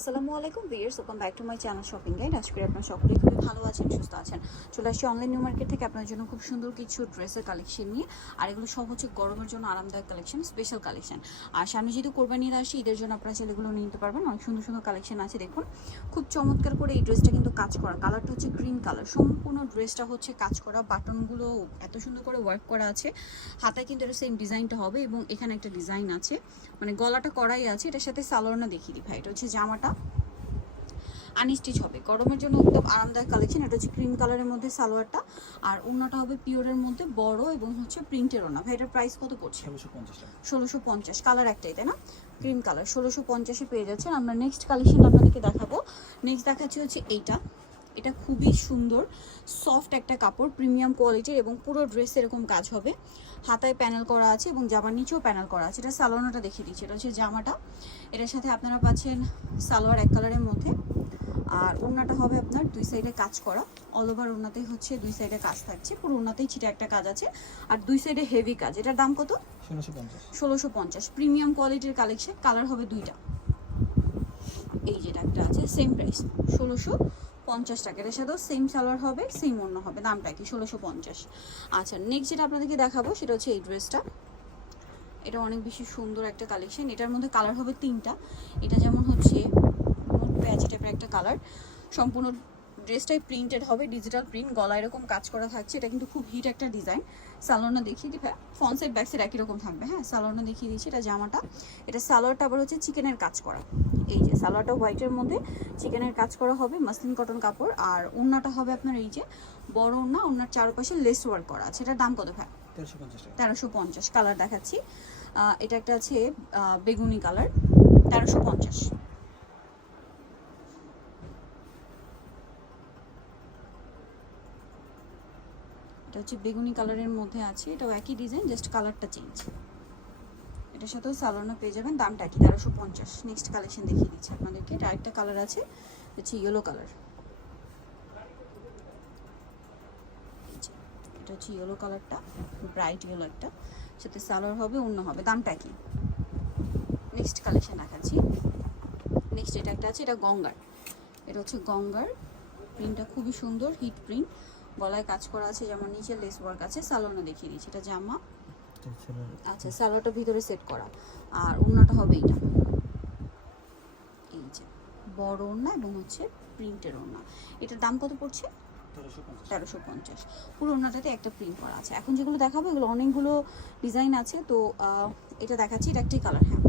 আসসালামু আলাইকুম viewers welcome back to my channel shopping guide. আজকে আপনারা সকলেই খুবই ভালো আছেন, সুস্থ আছেন। চলে আসছি অনলাইন নিউ মার্কেট থেকে আপনার জন্য খুব সুন্দর কিছু ড্রেসের কালেকশন নিয়ে। আর এগুলো সব হচ্ছে গরমের জন্য আরামদায়ক কালেকশন স্পেশাল কালেকশন আর সামনে যেহেতু কোরবানি ঈদ আসি ঈদের জন্য আপনারা চাইলে এগুলো নিতে পারবেন। অনেক সুন্দর সুন্দর কালেকশন আছে, দেখুন। খুব চমৎকার করে এই ড্রেসটা কিন্তু কাজ করা। কালারটা হচ্ছে গ্রিন কালার সম্পূর্ণ ড্রেসটা হচ্ছে কাজ করা। বাটনগুলো এত সুন্দর করে ওয়ার্ক করা আছে। হাতায় কিন্তু এটা সেম ডিজাইনটা হবে এবং এখানে একটা ডিজাইন আছে। মানে গলাটা করাই আছে। এটার সাথে সালোয়ারনা দেখিয়ে দিই ভাই। এটা হচ্ছে জামাটা। আনস্টিচ হবে। গরমের জন্য একদম আরামদায়ক কালেকশন এটা হচ্ছে ক্রিম কালারের মধ্যে সালোয়ারটা। আর ওড়নাটা হবে পিওরের মধ্যে বড় এবং হচ্ছে প্রিন্টের ওড়না। ভাই এটার প্রাইস কত পড়ছে? ষোলোশো পঞ্চাশ ষোলোশো পঞ্চাশ কালার একটাই তাই না? ক্রিম কালার ষোলোশো পঞ্চাশে পেয়ে যাচ্ছেন। আমরা নেক্সট কালেকশন আপনাদেরকে দেখাবো। নেক্সট দেখাচ্ছি হচ্ছে এইটা। এটা খুবই সুন্দর সফট একটা কাপড় প্রিমিয়াম কোয়ালিটির এবং পুরো ড্রেস এরকম কাজ হবে। হাতায় প্যানেল করা আছে এবং জামার নিচেও প্যানেল করা আছে। এটা সালোয়ারটা দেখিয়ে দিচ্ছি। এটা হচ্ছে জামাটা। এটার সাথে আপনারা পাচ্ছেন সালোয়ার এক কালারের মধ্যে। আর ওড়নাটা হবে আপনার দুই সাইডে কাজ করা। অল ওভার ওড়নাতেই হচ্ছে দুই সাইডে কাজ থাকছে। পুরো ওনাতেই ছিটে একটা কাজ আছে। আর দুই সাইডে হেভি কাজ। এটার দাম কত? ষোলোশো পঞ্চাশ। প্রিমিয়াম কোয়ালিটির কালেকশন কালার হবে দুইটা। এই যেটা একটা আছে সেম প্রাইস ষোলোশো পঞ্চাশ টাকা। এর সাথেও সেম সালোয়ার হবে সেম অন্য হবে। দামটা কি? ষোলোশো পঞ্চাশ। আচ্ছা নেক্সট যেটা আপনাদেরকে দেখাবো সেটা হচ্ছে এই ড্রেসটা এটা অনেক বেশি সুন্দর একটা কালেকশন এটার মধ্যে কালার হবে তিনটা। এটা যেমন হচ্ছে প্যাচ টাইপের একটা কালার সম্পূর্ণ ড্রেসটাই প্রিন্টেড হবে ডিজিটাল প্রিন্ট গলা এরকম কাজ করা থাকছে। এটা কিন্তু খুব হিট একটা ডিজাইন সালোয়ারটা দেখিয়ে দিই ফ্রন্ট সাইড ব্যাক সাইড একই রকম থাকবে হ্যাঁ সালোয়ারটা দেখিয়ে দিচ্ছি এটা জামাটা। এটা সালোয়ারটা আবার হচ্ছে চিকেনের কাজ করা। এই যে সালোয়ারটা হোয়াইটের মধ্যে চিকেনের কাজ করা হবে মাসলিন কটন কাপড়। আর ওড়নাটা হবে আপনার এই যে বড় ওড়না ওড়নার চারপাশে লেস ওয়ার্ক করা আছে। এটার দাম কত ভাই? তেরোশো পঞ্চাশ তেরোশো পঞ্চাশ কালার দেখাচ্ছি। এটা একটা আছে বেগুনি কালার তেরোশো পঞ্চাশ। হচ্ছে বেগুনি কালারের মধ্যে আছে, এটাও একই ডিজাইন জাস্ট কালারটা চেঞ্জ এটার সাথেও সালোনা পেয়ে যাবেন, দামটা কি তেরোশো পঞ্চাশ। নেক্সট কালেকশন দেখিয়ে দিচ্ছি আপনাদেরকে। এটা আরেকটা কালার আছে, হচ্ছে ইয়েলো কালার এটা হচ্ছে ইয়েলো কালারটা ব্রাইট ইয়েলো একটা। সাথে সালোয়ার হবে, অন্য হবে, দামটা কি নেক্সট কালেকশন দেখাচ্ছি। নেক্সট এটা একটা আছে, এটা গঙ্গার। এটা হচ্ছে গঙ্গার। প্রিন্টটা খুবই সুন্দর হিট প্রিন্ট গলায় কাজ করা আছে, যেমন নিচে লেস ওয়ার্ক আছে সালোয়ারটা দেখিয়ে দিচ্ছি। এটা জামা। আচ্ছা সালোয়ারটা ভিতরে সেট করা। আর ওড়নাটা হবে এইটা। এই যে, বড় ওড়না এবং হচ্ছে প্রিন্টের ওড়না। এটার দাম কত পড়ছে? তেরোশো পঞ্চাশ। পুরো ওনাটাতে একটা প্রিন্ট করা আছে। এখন যেগুলো দেখাবো, এগুলো অনেকগুলো ডিজাইন আছে। তো এটা দেখাচ্ছি, এটা একটাই কালার হ্যাঁ।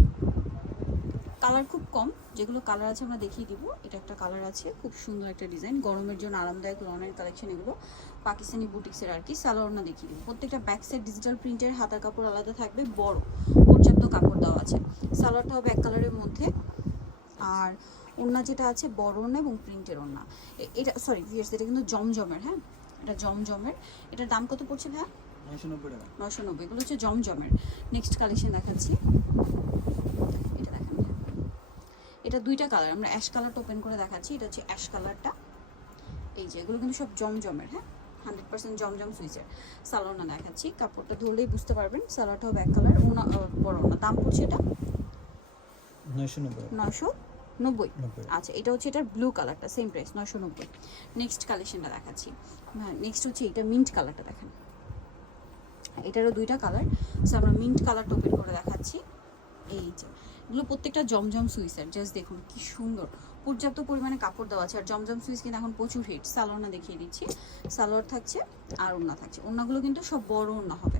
কালার খুব কম যেগুলো কালার আছে আমরা দেখিয়ে দিব। এটা একটা কালার আছে খুব সুন্দর একটা ডিজাইন গরমের জন্য আরামদায়ক লনের কালেকশন এগুলো। পাকিস্তানি বুটিক্সের আর কি সালোয়ারনা দেখিয়ে দিব। প্রত্যেকটা ব্যাক সাইড ডিজিটাল প্রিন্টের হাতার কাপড় আলাদা থাকবে বড়। পর্যাপ্ত কাপড় দেওয়া আছে। সালোয়ারটা হবে এক কালারের মধ্যে। আর ওড়না যেটা আছে বড় ওড়না এবং প্রিন্টের ওড়না। এটা সরি ভিয়ার্স এটা কিন্তু জমজমের হ্যাঁ? এটা জমজমের। এটার দাম কত পড়ছে ভাই নয়শো নব্বই টাকা। নশো নব্বই এগুলো হচ্ছে জমজমের। নেক্সট কালেকশন দেখাচ্ছি। এটা দুইটা কালার আমরা অ্যাশ কালারটা ওপেন করে দেখাচ্ছি এটা হচ্ছে অ্যাশ কালারটা এই যে এগুলো কিন্তু সব জমজমের হ্যাঁ? হান্ড্রেড পার্সেন্ট জমজম সুইচের সালোয়ারটা দেখাচ্ছি কাপড়টা ধরলেই বুঝতে পারবেন সালোয়ারটা ব্যাক কালার ওনা বড় ওনা। দাম পড়ছে এটা? নয়শো নব্বই। আচ্ছা এটা হচ্ছে এটার ব্লু কালারটা সেম প্রাইস নয়শো নব্বই। নেক্সট কালেকশনটা দেখাচ্ছি। হ্যাঁ নেক্সট হচ্ছে এটা মিন্ট কালারটা দেখেন। এটারও দুইটা কালার সো আমরা মিন্ট কালারটা ওপেন করে দেখাচ্ছি। এই যে এগুলো প্রত্যেকটা জমজম সুইসের জাস্ট দেখুন কি সুন্দর। পর্যাপ্ত পরিমাণে কাপড় দেওয়া আছে। আর জমজম সুইস কিন্তু এখন প্রচুর হিট সালোয়ারনা দেখিয়ে দিচ্ছি। সালোয়ার থাকছে আর ওড়না থাকছে। ওড়নাগুলো কিন্তু সব বড় ওড়না হবে।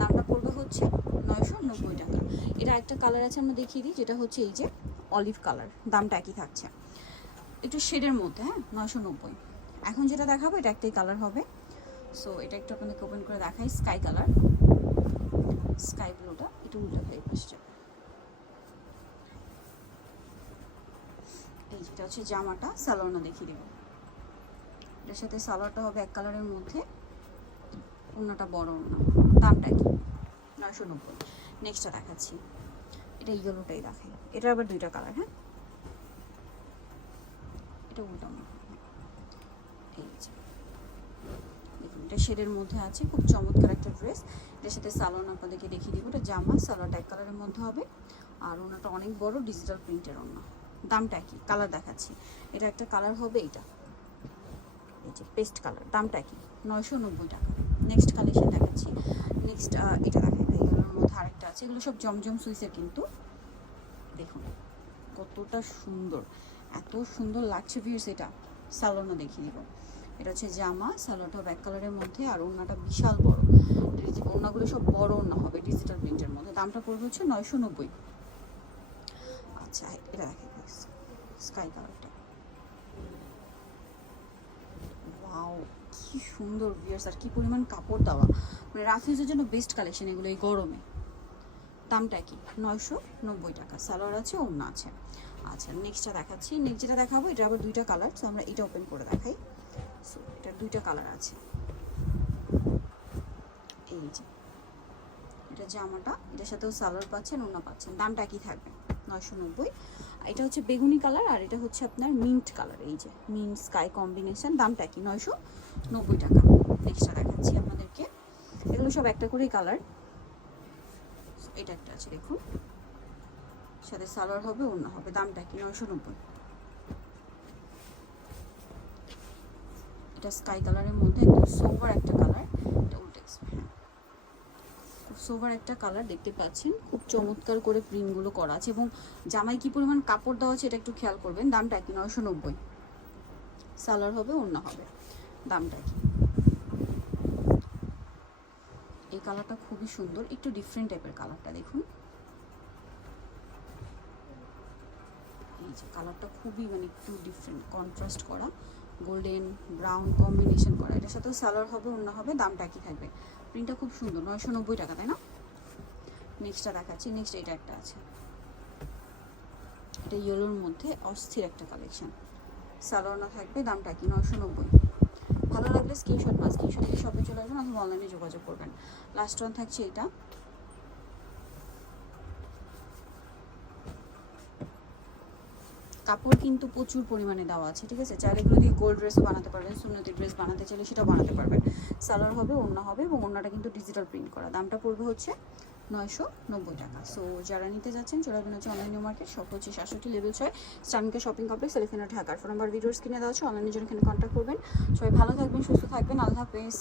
দামটা পড়বে হচ্ছে নয়শো নব্বই টাকা। এটা একটা কালার আছে আমরা দেখিয়ে দিই, যেটা হচ্ছে এই যে অলিভ কালার দামটা একই থাকছে। একটু শেডের মধ্যে হ্যাঁ নয়শো নব্বই। এখন যেটা দেখাবো, এটা একটাই কালার হবে। সো এটা একটু আপনাদেরকে ওপেন করে দেখাই। স্কাই কালার স্কাই ব্লুটা একটু উল্টা হয়ে পাশে যেটা হচ্ছে জামাটা, সালোয়ারটা দেখিয়ে দেবো। এটার সাথে সালোয়ারটা হবে এক কালারের মধ্যে অন্যটা বড় অন্য দামটা কি? নয়শো নব্বই। নেক্সটটা দেখাচ্ছি। এটা ইয়েলোটাই দেখাই এটা আবার দুইটা কালার হ্যাঁ? এটা উল্টা মনে হয়। এই দেখুন, এটা শেডের মধ্যে আছে, খুব চমৎকার একটা ড্রেস এটার সাথে সালোয়ার আপনাদেরকে দেখিয়ে দিব। এটা জামা, সালোয়ারটা এক কালারের মধ্যে হবে। আর ওনাটা অনেক বড় ডিজিটাল প্রিন্টের ওনা দামটা কি? কালার দেখাচ্ছি। এটা একটা কালার হবে এইটা। এই যে পেস্ট কালার দামটা কি? নয়শো নব্বই টাকা। নেক্সট কালেকশন দেখাচ্ছি। নেক্সট এটা দেখাই এগুলোর মধ্যে আরেকটা আছে। এগুলো সব জমজম সুইসের কিন্তু। দেখুন, কতটা সুন্দর। এত সুন্দর লাগছে ভিউস এটা। সালোনা দেখিয়ে দিব। এটা হচ্ছে জামা সালোয়ারটা ব্যাক কালারের মধ্যে আর ওড়নাটা বিশাল বড়। ওড়নাগুলো সব বড় ওড়না হবে ডিজিটাল প্রিন্টের মধ্যে। দামটা পড়বে হচ্ছে নয়শো নব্বই। আচ্ছা এটা দেখে স্কাই কালারটা ওয়াও কি সুন্দর ভিয়ার্স আর কি পরিমাণ কাপড় দেওয়া। মানে রাফিউজের জন্য বেস্ট কালেকশন এগুলো এই গরমে। দামটা কি? নয়শো নব্বই টাকা। সালোয়ার আছে, ওড়না আছে। আচ্ছা নেক্সটটা দেখাচ্ছি। নেক্সট যেটা দেখাবো, এটা আবার দুইটা কালার তো আমরা এটা ওপেন করে দেখাই। সো এটার দুইটা কালার আছে। এই যে, এটা জামাটা, এটার সাথেও সালোয়ার পাচ্ছেন, ওড়না পাচ্ছেন। দামটা কি থাকবে? নয়শো নব্বই। এটা হচ্ছে বেগুনি কালার আর এটা হচ্ছে আপনার মিন্ট কালার। এই যে মিন্ট স্কাই কম্বিনেশন, দামটা কি? নয়শো নব্বই টাকা। নেক্সটটা দেখাচ্ছি আপনাদেরকে। এগুলো সব একটা করেই কালার। এটা একটা আছে, দেখুন। সাথে সালোয়ার হবে অন্য হবে। দামটা কি? নয়শো নব্বই। এটা স্কাই কালারের মধ্যে, একদম সোভার একটা কালার। এটা উল্টে হ্যাঁ। সোভার একটা কালার দেখতে পাচ্ছেন। খুব চমৎকার করে প্রিন্টগুলো করা আছে এবং জামাই কি পরিমাণ কাপড় দেওয়া আছে এটা একটু খেয়াল করবেন। দামটা কি? নয়শো নব্বই। সালার হবে অন্য হবে। দামটা কি? এই কালারটা খুবই সুন্দর। একটু ডিফারেন্ট টাইপের কালারটা দেখুন। এই যে কালারটা খুবই মানে একটু ডিফারেন্ট কন্ট্রাস্ট করা। গোল্ডেন, ব্রাউন কম্বিনেশন করা। এটার সাথেও সালোয়ার হবে অন্য হবে, দামটা কি থাকবে। প্রিন্টটা খুব সুন্দর, নয়শো নব্বই টাকা, তাই না? নেক্সটটা দেখাচ্ছি নেক্সট এটা একটা আছে। এটা ইয়েলোর মধ্যে অস্থির একটা কালেকশন সালোয়ার না থাকবে, দামটা কি নয়শো নব্বই। ভালো লাগলে স্ক্রিনশট বা স্ক্রিনশট দিয়ে শপে চলে আসবেন, অথবা অনলাইনে যোগাযোগ করবেন। লাস্ট ওয়ান থাকছে এটা। কাপড় কিন্তু প্রচুর পরিমাণে দেওয়া আছে, ঠিক আছে? চাইলে এগুলো দিয়ে গোল্ড ড্রেসও বানাতে পারবেন, সুন্নতি ড্রেস বানাতে চাইলে সেটাও বানাতে পারবেন। সালোয়ার হবে, ওড়না হবে এবং ওড়নাটা কিন্তু ডিজিটাল প্রিন্ট করা। দামটা পড়বে হচ্ছে নয়শো নব্বই টাকা। সো যারা নিতে যাচ্ছেন, চলে আসবেন হচ্ছে অনলাইন মার্কেট সব হচ্ছে সাতষট্টি লেভেল ছয় স্টামিকা শপিং কমপ্লেক্স এলিফেন্ট ঢাকার। ফোন নাম্বার ভিডিওস কিনে দেওয়া হচ্ছে অনলাইনের জন্য এখানে কন্ট্যাক্ট করবেন। সবাই ভালো থাকবেন, সুস্থ থাকবেন। আল্লাহ হাফেজ।